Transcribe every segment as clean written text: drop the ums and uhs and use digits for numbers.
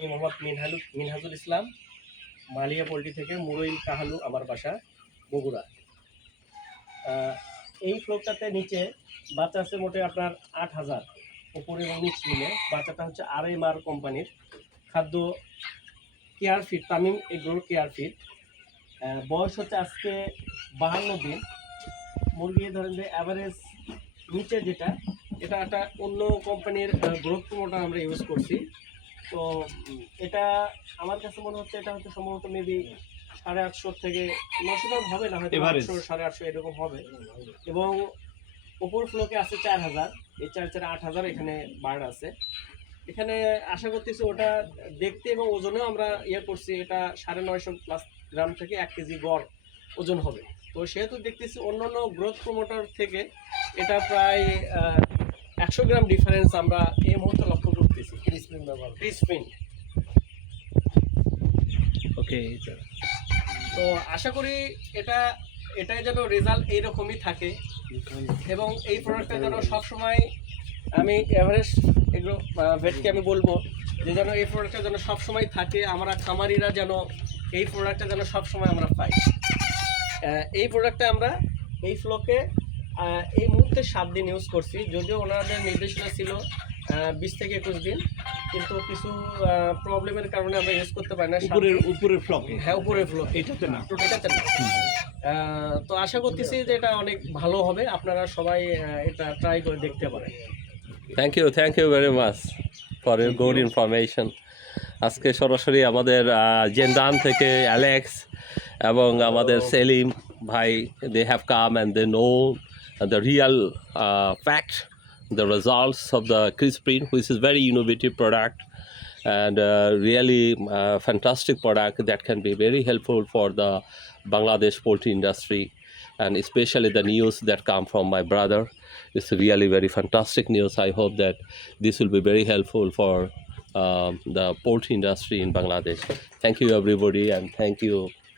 আমি মোহাম্মদ মিনহাজুল ইসলাম, মালিয়া পোল্ট্রি থেকে মুরইল কাহালু আমার বাসা বগুড়া। এই ফ্লোরটাতে নিচে বাচ্চা আছে মোটে আপনার 8,000, উপরে এবং নিচ মিলে। বাচ্চাটা হচ্ছে RMR কোম্পানির খাদ্য কেয়ার ফিড, তামিম এগ্রোর কেয়ার ফিড। বয়স হচ্ছে আজকে 52 দিন। মুরগি ধরেন যে অ্যাভারেজ নিচে যেটা, এটা একটা অন্য কোম্পানির গ্রোথ প্রমোটার আমরা ইউজ করছি। তো এটা আমার কাছে মনে হচ্ছে এটা হচ্ছে সম্ভবত মেবি 850 থেকে 900 হবে না, হয়তো 800 850 এরকম হবে। এবং উপর ফ্লোকে আছে 4000, এই 4 8,000 এখানে বার্ড আছে। এখানে আশা করতেছি ওটা দেখতে এবং ওজনেও আমরা করছি, এটা 950+ গ্রাম থেকে 1 কেজি গড় ওজন হবে। তো সেহেতু দেখতেছি অন্যান্য গ্রোথ প্রমোটার থেকে এটা প্রায় 100 গ্রাম ডিফারেন্স আমরা এই মুহূর্তে লক্ষ্য করতেছি। ক্রিসপিন ওকে। তো আশা করি এটাই যেন রেজাল্ট এইরকমই থাকে এবং এই প্রোডাক্টটা যেন সবসময়, আমি এভারেস্ট এগুলো ভেটকে আমি বলবো যে যেন এই প্রোডাক্টটা যেন সবসময় থাকে, আমরা খামারিরা যেন এই প্রোডাক্টটা যেন সবসময় আমরা পাই। এই প্রোডাক্টটা আমরা এই ফ্লোকে এই মুহূর্তে 7 দিন ইউজ করছি, যদিও ওনাদের নির্দেশনা ছিল 20 থেকে 21 দিন, কিন্তু কিছু প্রবলেমের কারণে আমরা ইউজ করতে পারি না। উপরের ফ্লোকে, হ্যাঁ উপরের ফ্লো, এটাতে না। তো আশা করতেছি যে এটা অনেক ভালো হবে, আপনারা সবাই এটা ট্রাই করে দেখতে পারেন। Thank you very much for your good information. আজকে সরাসরি আমাদের জেন্দান থেকে অ্যালেক্স এবং আমাদের সেলিম ভাই, they have come and they know the real fact, the results of the Crispin, which is very innovative product and really fantastic product that can be very helpful for the Bangladesh poultry industry, and especially the news that come from my brother. It's really very fantastic news. I hope that this will be very helpful for the poultry industry in Bangladesh. Thank you everybody, and thank you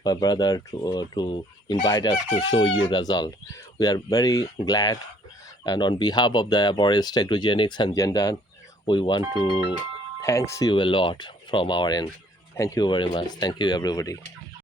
my brother to invite us to show you result. We are very glad. And on behalf of the Aborist Agrogenics and Gendan, we want to thank you a lot from our end. Thank you very much. Thank you, everybody.